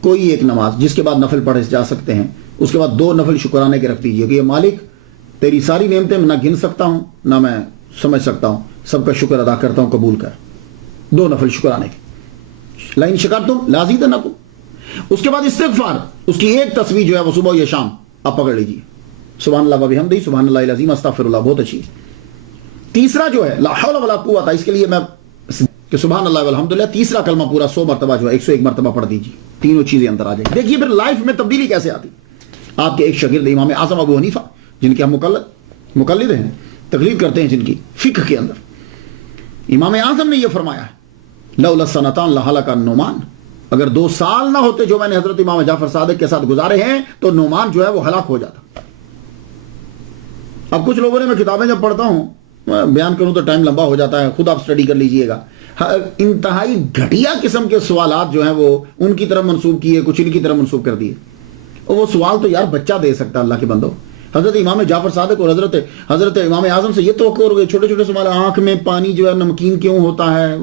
کوئی ایک نماز, جس کے بعد نفل پڑھے جا سکتے ہیں, اس کے بعد 2 نفل شکرانے کے رکھ دیجئے کہ یہ مالک تیری ساری نعمتیں میں نہ گن سکتا ہوں نہ میں سمجھ سکتا ہوں, سب کا شکر ادا کرتا ہوں, قبول کر. 2 نفل شکرانے کے, لَإِن شَكَرْتُمْ لَأَزِيدَنَّكُمْ. اس کے بعد استغفار, اس کی ایک تسبیح جو ہے وہ صبح یا شام آپ پکڑ لیجئے, سبحان اللہ و بحمدہ, سبحان اللہ العظیم, استغفر اللہ, بہت اچھی. تیسرا جو ہے لا حول ولا قوت, اس کے لیے میں کہ سبحان اللہ والحمدللہ, تیسرا کلمہ پورا 100 مرتبہ جو ہے 101 مرتبہ پڑھ دیجیے, تینوں چیزیں اندر آ جائیں. دیکھیے پھر لائف میں تبدیلی کیسے آتی. آپ کے ایک شاگرد امام اعظم ابو حنیفہ, جن کے ہم مقلد ہیں, تقلید کرتے ہیں جن کی فقہ کے اندر, امام اعظم نے یہ فرمایا ہے لولا السنتان لہلک النعمان, اگر 2 سال نہ ہوتے جو میں نے حضرت امام جعفر صادق کے ساتھ گزارے ہیں تو نعمان جو ہے وہ ہلاک ہو جاتا. اب کچھ لوگوں نے, میں کتابیں جب پڑھتا ہوں بیان کروں تو ٹائم لمبا ہو جاتا ہے, خود آپ سٹڈی کر لیجئے گا, انتہائی گھٹیا قسم کے سوالات جو ہیں وہ ان کی طرف منسوب کیے, کچھ ان کی طرف منسوب کر دیے. اور وہ سوال تو یار بچہ دے سکتا, اللہ کے بندو. حضرت امام جعفر صادق اور حضرت امام اعظم سے یہ توقع ہو گئی, چھوٹے چھوٹے سوال, آنکھ میں پانی جو ہے نمکین کیوں ہوتا ہے,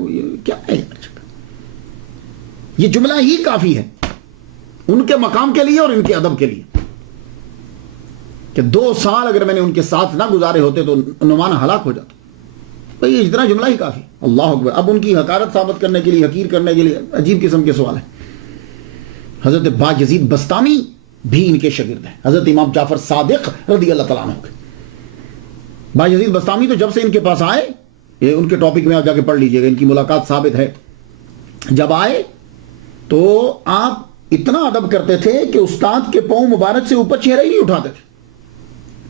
کیا ہے یہ جملہ ہی کافی ہے ان کے مقام کے لیے اور ان کے ادب کے لیے, کہ 2 سال اگر میں نے ان کے ساتھ نہ گزارے ہوتے تو نعمان ہلاک ہو جاتا. بھئی یہ اتنا جملہ ہی کافی. اللہ اکبر. اب ان کی حقارت ثابت کرنے کے لیے, حقیر کرنے کے لیے عجیب قسم کے سوال ہیں. حضرت باجزید بسطامی بھی ان کے شاگرد ہیں, حضرت امام جعفر صادق رضی اللہ تعالیٰ عنہ کے. باجزید بسطامی تو جب سے ان کے پاس آئے, یہ ان کے ٹاپک میں آپ جا کے پڑھ لیجئے گا, ان کی ملاقات ثابت ہے. جب آئے تو آپ اتنا ادب کرتے تھے کہ استاد کے پاؤں مبارک سے اوپر چہرہ ہی نہیں اٹھاتے تھے.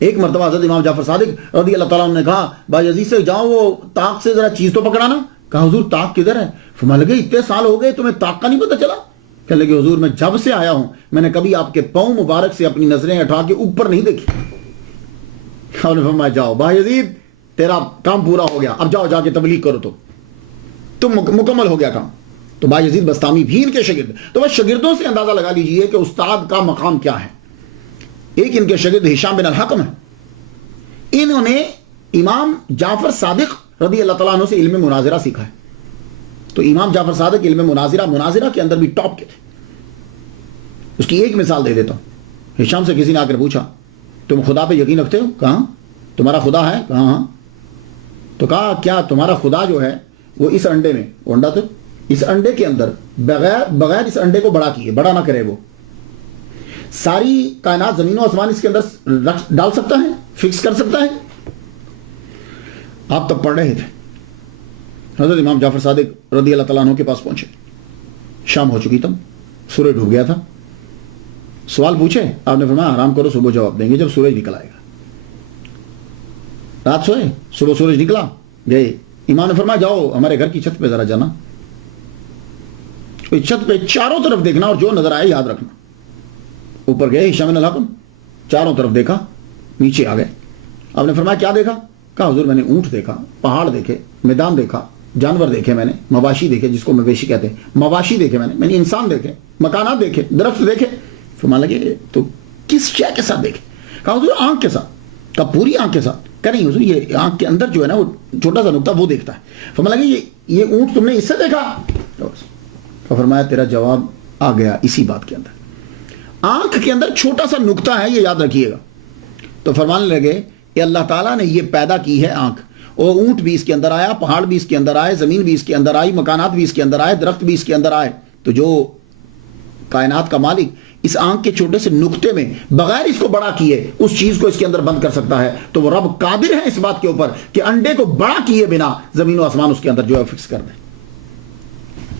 ایک مرتبہ حضرت امام جعفر صادق رضی اللہ تعالیٰ عنہ نے کہا, باجزید سے جاؤ وہ طاق سے ذرا چیز تو پکڑانا. کہا حضور طاق کدھر ہے؟ فرمانے لگے اتنے سال ہو گئے تمہیں طاق کا نہیں پتہ چلا؟ کہنے لگے حضور میں جب سے آیا ہوں میں نے کبھی آپ کے پاؤں مبارک سے اپنی نظریں اٹھا کے اوپر نہیں دیکھی. انہوں نے فرمایا جاؤ باجزید تیرا کام پورا ہو گیا, اب جاؤ جا کے تبلیغ کرو, تو تم مکمل ہو گیا کام. تو بایزید بستامی بھی ان کے شاگرد. تو بس شاگردوں سے اندازہ لگا لیجئے کہ استاد کا مقام کیا ہے. ایک ان کے شاگرد ہشام بن الحکم ہے. انہوں نے امام جعفر صادق رضی اللہ تعالیٰ عنہ سے علم مناظرہ سیکھا ہے. تو امام جعفر صادق علم مناظرہ کے اندر بھی ٹاپ کے تھے. اس کی ایک مثال دے دیتا ہوں. ہشام سے کسی نے آ کر پوچھا تم خدا پہ یقین رکھتے ہو؟ کہاں تمہارا خدا ہے؟ کہاں ہاں. تو کہا کیا تمہارا خدا جو ہے وہ اس انڈے میں، وہ انڈا تو اس انڈے کے اندر بغیر اس انڈے کو بڑا کیے، بڑا نہ کرے، وہ ساری کائنات زمین و آسمان اس کے اندر ڈال سکتا ہے، فکس کر سکتا ہے؟ آپ تب پڑھ رہے تھے. حضرت امام جعفر صادق رضی اللہ تعالیٰ عنہ کے پاس پہنچے. شام ہو چکی تب، سورج ڈوب گیا تھا. سوال پوچھے، آپ نے فرمایا آرام کرو، صبح جواب دیں گے جب سورج نکل آئے گا. رات سوئے، صبح سورج نکلا، گئے. امام نے فرمایا جاؤ ہمارے گھر کی چھت پہ ذرا جانا، چھت پہ چاروں طرف دیکھنا اور جو نظر آئے یاد رکھنا. اوپر گئے ہشام بن الحکم، چاروں طرف دیکھا، نیچے آ گئے. آپ نے فرمایا کیا دیکھا؟ کہا حضور میں نے اونٹ دیکھا، پہاڑ دیکھے، میدان دیکھا، جانور دیکھے، میں نے مواشی دیکھے، جس کو مویشی کہتے ہیں، مواشی دیکھے، میں نے انسان دیکھے، مکانات دیکھے، درخت دیکھے. فرمانے لگے تو کس شے کے ساتھ دیکھے؟ کہا حضور آنکھ کے ساتھ. کہا پوری آنکھ کے ساتھ؟ کہا نہیں حضور یہ آنکھ کے اندر جو ہے نا وہ چھوٹا سا نقطہ وہ دیکھتا ہے. فرمانے لگے یہ اونٹ تم نے اس سے دیکھا؟ تو فرمایا تیرا جواب آ گیا اسی بات کے اندر. آنکھ کے اندر چھوٹا سا نقطہ ہے، یہ یاد رکھیے گا. تو فرمانے لگے کہ اللہ تعالیٰ نے یہ پیدا کی ہے آنکھ، اور اونٹ بھی اس کے اندر آیا، پہاڑ بھی اس کے اندر آئے، زمین بھی اس کے اندر آئی، مکانات بھی اس کے اندر آئے، درخت بھی اس کے اندر آئے. تو جو کائنات کا مالک اس آنکھ کے چھوٹے سے نقطے میں بغیر اس کو بڑا کیے اس چیز کو اس کے اندر بند کر سکتا ہے، تو وہ رب قادر ہے اس بات کے اوپر کہ انڈے کو بڑا کیے بنا زمین و آسمان اس کے اندر جو ہے فکس کر دے.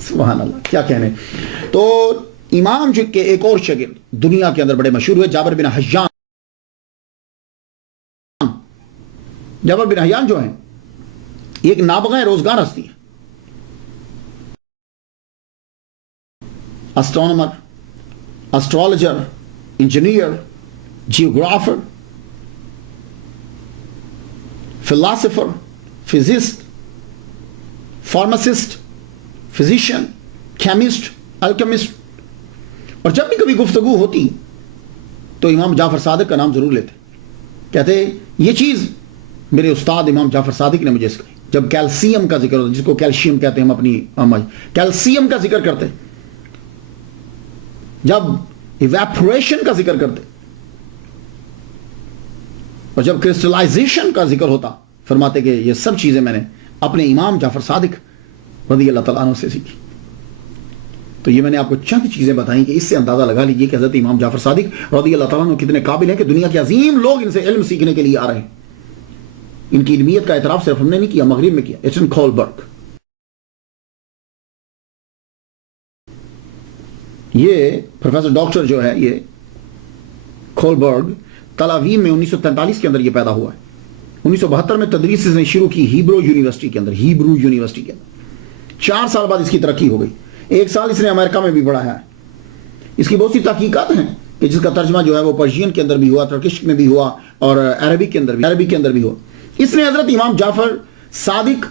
سبحان اللہ، کیا کہنے. تو امام جو کے ایک اور شاگرد دنیا کے اندر بڑے مشہور ہوئے، جابر بن حیان. جابر بن حیان جو ہیں یہ ایک نابغہ روزگار ہستی ہے. Astronomer, astrologer, engineer, geographer, philosopher, physicist, pharmacist, physician, chemist, alchemist. اور جب بھی کبھی گفتگو ہوتی تو امام جعفر صادق کا نام ضرور لیتے. کہتے یہ چیز میرے استاد امام جعفر صادق نے مجھے سکھائی. جب کیلشیم کا ذکر ہوتا جس کو کیلشیم کہتے ہیں ہم اپنی کیلشیم کا ذکر کرتے، جب ایویپوریشن کا ذکر کرتے، اور جب کرسٹلائزیشن کا ذکر ہوتا، فرماتے کہ یہ سب چیزیں میں نے اپنے امام جعفر صادق رضی اللہ تعالیٰ عنہ سے سیکھی. تو یہ میں نے آپ کو چند چیزیں بتائیں کہ اس سے اندازہ لگا لیجئے کہ حضرت امام جعفر صادق رضی اللہ تعالیٰ عنہ کتنے قابل ہیں کہ دنیا کے عظیم لوگ ان سے علم سیکھنے کے لیے آ رہے ہیں. ان کی علمیت کا اعتراف صرف ہم نے نہیں کیا، مغرب میں کیا. ایٹن کولبرگ، یہ پروفیسر ڈاکٹر جو ہے یہ کولبرگ تل اویو میں 1943 کے اندر یہ پیدا ہوا ہے. 1972 میں تدریس اس نے شروع کی ہیبرو یونیورسٹی کے اندر. 4 سال بعد اس کی ترقی ہو گئی. 1 سال اس نے امریکہ میں بھی پڑھایا ہے. اس کی بہت سی تحقیقات ہیں کہ جس کا ترجمہ جو ہے وہ پرشین کے اندر بھی ہوا، ترکش میں بھی ہوا، اور عربی کے اندر بھی ہوا. اس نے حضرت امام جعفر صادق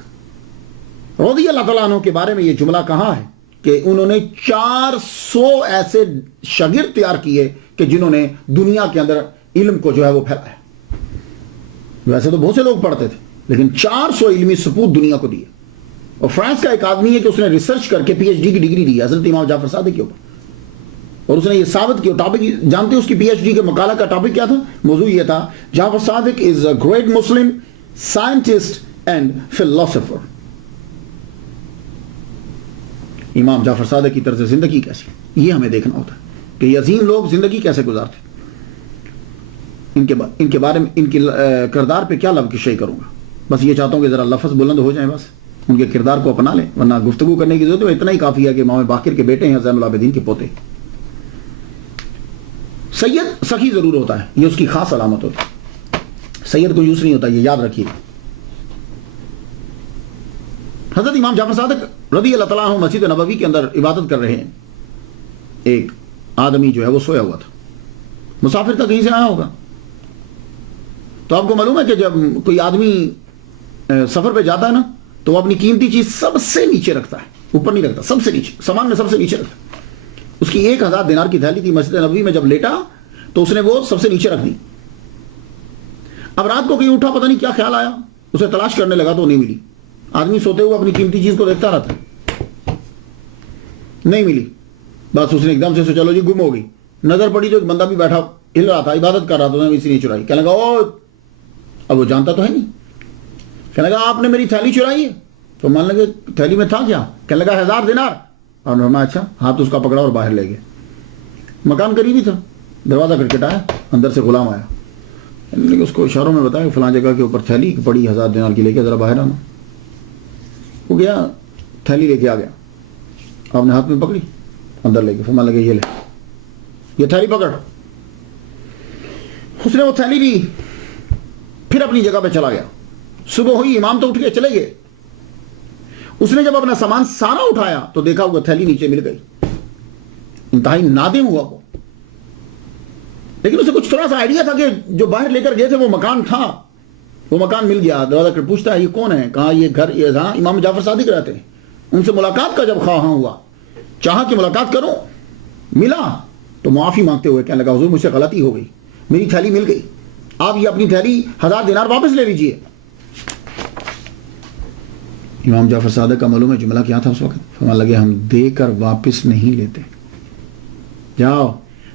رضی اللہ تعالیٰ عنہ کے بارے میں یہ جملہ کہا ہے کہ انہوں نے 400 ایسے شاگرد تیار کیے کہ جنہوں نے دنیا کے اندر علم کو جو ہے وہ پھیلایا. ویسے تو بہت سے لوگ پڑھتے تھے لیکن 400 علمی سپوت دنیا کو دیے. اور فرانس کا ایک آدمی ہے کہ اس نے ریسرچ کر کے پی ایچ ڈی کی ڈگری دی حضرت امام جعفر صادق کے اوپر، اور اس نے یہ ثابت کیا. ٹاپک جانتے ہیں اس کی پی ایچ ڈی کے مقالہ کا ٹاپک کیا تھا؟ موضوع یہ تھا Jafar Sadiq is a great Muslim scientist and philosopher. امام جعفر صادق کی طرز زندگی کیسی، یہ ہمیں دیکھنا ہوتا ہے کہ یہ عظیم لوگ زندگی کیسے گزارتے. ان کے بارے میں، ان کے کردار پہ کیا لفظ کی شے کروں گا. بس یہ چاہتا ہوں کہ ذرا لفظ بلند ہو جائیں، بس ان کے کردار کو اپنا لیں، ورنہ گفتگو کرنے کی ضرورت ہے. اتنا ہی کافی ہے کہ امام باقر کے بیٹے ہیں، زین العابدین کے پوتے. سید سخی ضرور ہوتا ہے، یہ اس کی خاص علامت ہوتی ہے. سید کو یوز نہیں ہوتا، یہ یاد رکھیے. حضرت امام جعفر صادق رضی اللہ تعالیٰ عنہ مسجد نبوی کے اندر عبادت کر رہے ہیں. ایک آدمی جو ہے وہ سویا ہوا تھا، مسافر تھا، کہیں سے آیا ہوگا. تو آپ کو معلوم ہے کہ جب کوئی آدمی سفر پہ جاتا ہے نا تو وہ اپنی قیمتی چیز سب سے نیچے رکھتا ہے, اوپر نہیں رکھتا, سب سے نیچے, سامان میں سب سے نیچے رکھتا ہے. اس کی 1000 دینار کی تھیلی تھی, مسجد نبوی میں جب لیٹا تو اس نے وہ سب سے نیچے رکھ دی. اب رات کو کہیں اٹھا, پتہ نہیں کیا خیال آیا, اسے تلاش کرنے لگا تو نہیں ملی. آدمی سوتے ہوئے اپنی قیمتی چیز کو دیکھتا رہتا, نہیں ملی. بس اس نے ایک دم سے چلو جی گم ہو گئی. نظر پڑی تو ایک بندہ بھی بیٹھا ہل رہا تھا, عبادت کر رہا تھا, اسی نے چرائی. کہنے لگا او, اب وہ جانتا تو ہے نہیں. کہنے لگا آپ نے میری تھیلی چرائی ہے؟ تو مان لگے تھیلی میں تھا کیا؟ کہنے لگا 1000 دینار. اور فرمایا اچھا. ہاتھ اس کا پکڑا اور باہر لے گئے. مکان قریب ہی تھا, دروازہ کھٹکھٹایا, اندر سے غلام آیا. اس کو اشاروں میں بتایا فلاں جگہ کے اوپر تھیلی پڑی 1000 دینار کی, لے کے ذرا باہر آنا. وہ گیا, تھیلی لے کے آ گیا, آپ نے ہاتھ میں پکڑی, اندر لے کے فرمانے لگے یہ لے, یہ تھیلی پکڑ. اس نے وہ تھیلی لی, پھر اپنی جگہ پہ چلا گیا. صبح ہوئی, امام تو اٹھ کے چلے گئے. اس نے جب اپنا سامان سارا اٹھایا تو دیکھا وہ تھیلی نیچے مل گئی. انتہائی نادم ہوا وہ, لیکن اسے کچھ تھوڑا سا آئیڈیا تھا کہ جو باہر لے کر گئے تھے وہ مکان تھا, وہ مکان مل گیا. دروازہ کر پوچھتا ہے یہ کون ہے؟ کہا یہ گھر, یہ جہاں امام جعفر صادق رہتے ہیں. ان سے ملاقات کا جب خواہاں ہوا, چاہا کہ ملاقات کروں, ملا تو معافی مانگتے ہوئے کہنے لگا حضور مجھ سے غلطی ہو گئی, میری تھیلی مل گئی, آپ یہ اپنی تھیلی 1000 دینار واپس لے لیجئے. امام جعفر صادق کا معلوم ہے جملہ کیا تھا اس وقت؟ فرمانے لگے ہم دے کر واپس نہیں لیتے. جاؤ,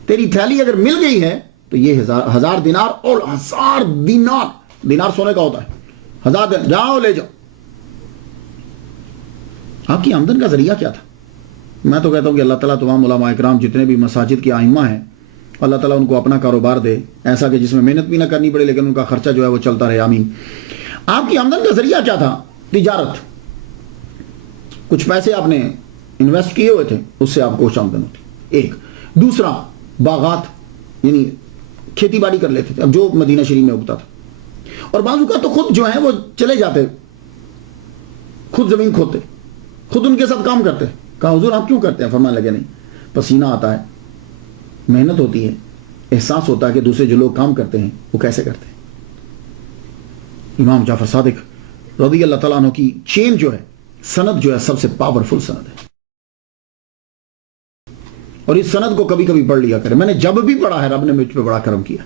تیری تھیلی اگر مل گئی ہے تو یہ 1000 دینار, اور 1000 دینار, دینار سونے کا ہوتا ہے, 1000 دینار, جاؤ لے جاؤ. آپ کی آمدن کا ذریعہ کیا تھا؟ میں تو کہتا ہوں کہ اللہ تعالیٰ تمام علماء اکرام جتنے بھی مساجد کے ائمہ ہیں, اللہ تعالیٰ ان کو اپنا کاروبار دے ایسا کہ جس میں محنت بھی نہ کرنی پڑے لیکن ان کا خرچہ جو ہے وہ چلتا رہے, آمین. آپ کی آمدن کا ذریعہ کیا تھا؟ تجارت. کچھ پیسے آپ نے انویسٹ کیے ہوئے تھے, اس سے آپ کو کچھ آمدن ہوتی. ایک دوسرا, باغات, یعنی کھیتی باڑی کر لیتے تھے, اب جو مدینہ شریف میں اگتا تھا. اور بعض اوقات تو خود جو ہے وہ چلے جاتے, خود زمین کھودتے, خود ان کے ساتھ کام کرتے. کہا حضور آپ کیوں کرتے ہیں؟ فرمانے لگے نہیں, پسینہ آتا ہے, محنت ہوتی ہے, احساس ہوتا ہے کہ دوسرے جو لوگ کام کرتے ہیں وہ کیسے کرتے ہیں. امام جعفر صادق رضی اللہ تعالیٰ عنہ کی چین جو ہے, سند جو ہے, سب سے پاورفل سند ہے. اور اس سند کو کبھی کبھی پڑھ لیا کرے. میں نے جب بھی پڑھا ہے رب نے مجھ پہ بڑا کرم کیا.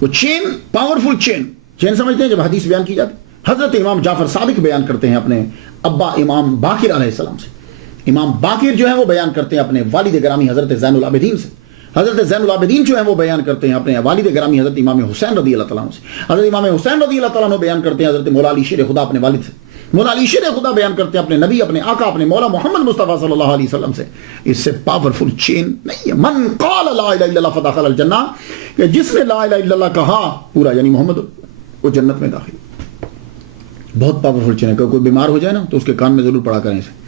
وہ چین, پاورفل چین. چین سمجھتے ہیں جب حدیث بیان کی جاتی, حضرت امام جعفر صادق بیان کرتے ہیں اپنے ابا امام باقر علیہ السلام سے. امام باقر جو ہے وہ بیان کرتے ہیں اپنے والد گرامی حضرت زین العابدین سے. حضرت زین العابدین جو ہیں وہ بیان کرتے ہیں اپنے والد گرامی حضرت امام حسین رضی اللہ تعالیٰ عنہ سے. حضرت امام حسین رضی اللہ تعالیٰ عنہ بیان کرتے ہیں حضرت مولا علی شیر خدا اپنے والد سے. مولا علی شیر خدا بیان کرتے ہیں اپنے نبی, اپنے آقا, اپنے مولا محمد مصطفیٰ صلی اللہ علیہ وسلم سے. اس سے پاورفل چین نہیں ہے. من قال لا الہ الا اللہ فدخل الجنہ, کہ جس نے لا الہ الا اللہ کہا پورا, یعنی محمد, وہ جنت میں داخل. بہت پاورفل چین ہے. کوئی بیمار ہو جائے نا تو اس کے کان میں ضرور پڑا کریں اسے.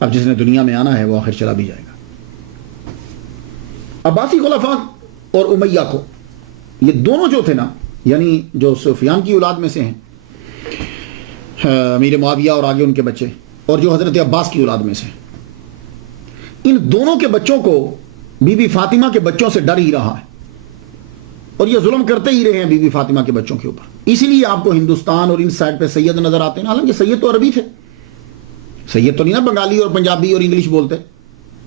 اب جس نے دنیا میں آنا ہے وہ آخر چلا بھی جائے گا. عباسی خلفاء اور امیہ کو, یہ دونوں جو تھے نا, یعنی جو سفیان کی اولاد میں سے ہیں, امیر معاویہ اور آگے ان کے بچے, اور جو حضرت عباس کی اولاد میں سے, ان دونوں کے بچوں کو بی بی فاطمہ کے بچوں سے ڈر ہی رہا ہے, اور یہ ظلم کرتے ہی رہے ہیں بی بی فاطمہ کے بچوں کے اوپر. اسی لیے آپ کو ہندوستان اور ان سائڈ پہ سید نظر آتے ہیں. حالانکہ سید تو عربی تھے, سید تو نہیں نا بنگالی اور پنجابی اور انگلش بولتے.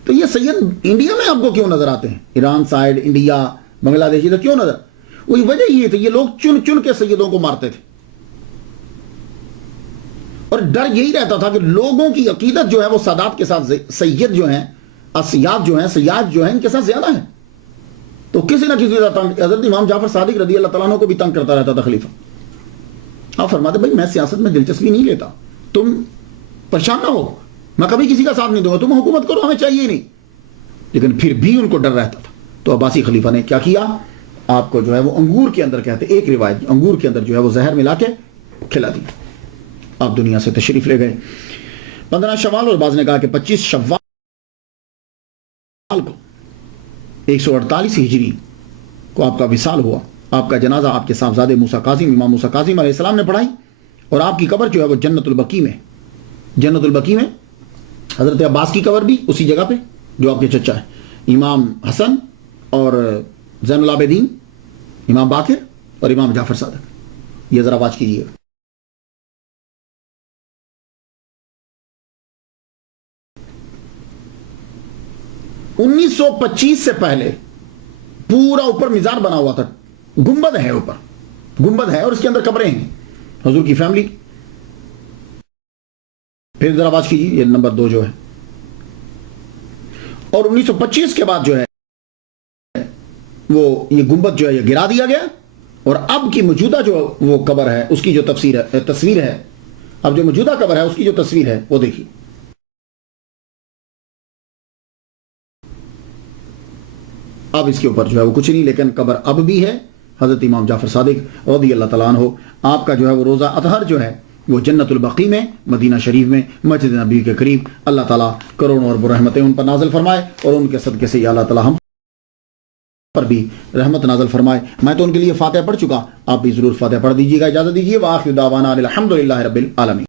تو یہ سید انڈیا میں آپ کو کیوں نظر آتے ہیں؟ ایران سائڈ, انڈیا, بنگلہ دیش, ادھر کیوں نظر؟ وہی وجہ یہ تھی, یہ لوگ چن چن کے سیدوں کو مارتے تھے. اور ڈر یہی رہتا تھا کہ لوگوں کی عقیدت جو ہے وہ سادات کے ساتھ, سید جو ہیں, اسیاد جو ہیں, سیاد جو ہیں, ان کے ساتھ زیادہ ہیں. تو کسی نہ کسی طرح تنگ, حضرت امام جعفر صادق رضی اللہ تعالیٰ عنہ کو بھی تنگ کرتا رہتا تھا خلیفہ. آپ فرماتے بھائی میں سیاست میں دلچسپی نہیں لیتا, تم پریشان نہ ہو, میں کبھی کسی کا ساتھ نہیں دوں گا, تم حکومت کرو, ہمیں چاہیے نہیں. لیکن پھر بھی ان کو ڈر رہتا تھا. تو عباسی خلیفہ نے کیا کیا؟ آپ کو جو ہے وہ انگور کے اندر, کہتے ایک روایت, انگور کے اندر جو ہے وہ زہر ملا کے کھلا دیا. آپ دنیا سے تشریف لے گئے 15 شوال, اور بعض نے کہا کہ 25 شوال کو 148 ہجری کو آپ کا وصال ہوا. آپ کا جنازہ آپ کے صاحبزادے موسیٰ کاظم, امام موسیٰ کاظم علیہ السلام نے پڑھائی, اور آپ کی قبر جو ہے وہ جنت البقیع میں, جنت البقیع میں حضرت عباس کی قبر بھی اسی جگہ پہ جو آپ کے چچا ہے, امام حسن اور زین العابدین, امام باقر اور امام جعفر صادق. یہ ذرا واچ کیجیے. 1925 سے پہلے پورا اوپر میزان بنا ہوا تھا, گنبد ہے, اوپر گنبد ہے اور اس کے اندر قبریں ہیں حضور کی فیملی. پھر ذرا واچ کیجیے, یہ نمبر 2 جو ہے. اور 1925 کے بعد جو ہے وہ یہ گنبد جو ہے یہ گرا دیا گیا, اور اب کی موجودہ جو وہ قبر ہے اس کی جو تصویر ہے, اب جو موجودہ قبر ہے اس کی جو تصویر ہے وہ دیکھیے. اب اس کے اوپر جو ہے وہ کچھ نہیں, لیکن قبر اب بھی ہے. حضرت امام جعفر صادق رضی اللہ تعالیٰ عنہ, آپ کا جو ہے وہ روزہ اطہر جو ہے وہ جنت البقی میں, مدینہ شریف میں, مسجد نبی کے قریب. اللہ تعالیٰ کروڑوں اور رحمتیں ان پر نازل فرمائے, اور ان کے صدقے سے اللہ تعالیٰ ہم پر بھی رحمت نازل فرمائے. میں تو ان کے لیے فاتحہ پڑھ چکا, آپ بھی ضرور فاتحہ پڑھ دیجیے گا. اجازت دیجیے. وآخر دعوانا الحمدللہ رب العالمین.